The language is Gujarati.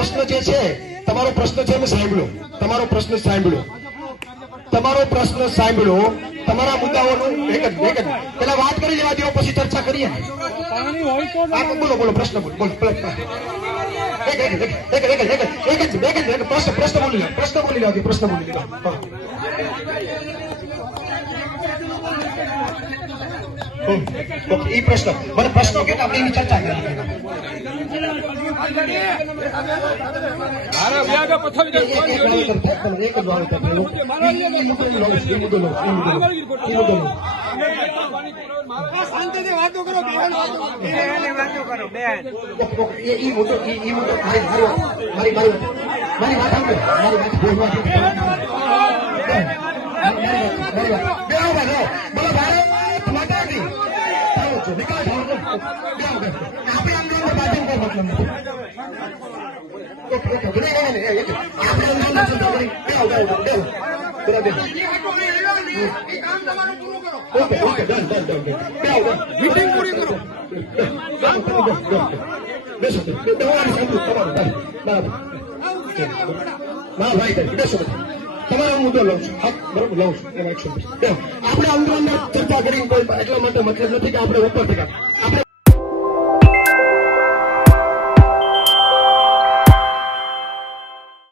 પ્રશ્ન જે છે તમારો પ્રશ્ન છે મેં સાંભળ્યો, તમારો પ્રશ્ન સાંભળ્યો, તમારો પ્રશ્ન સાંભળ્યો, તમારા મુદ્દાઓનું એક જ પેલા વાત કરી લેવા દો પછી ચર્ચા કરીએ. બોલો બોલો પ્રશ્ન બોલો પ્રશ્ન બોલી લો, પ્રશ્ન બોલી લો, પ્રશ્ન બોલી લો. એ પ્રશ્ન મને પ્રશ્નો કે આપણે એની ચર્ચા કરીએ. વાતો કરો મીટિંગ પૂરી કરો. ના ભાઈ બેસો, તમારો મુદ્દો લઉં છું, હા બરોબર લઉં છું. આપણે અંદર ચર્ચા કરી એટલા માટે મતલબ નથી કે આપણે ઉપર થી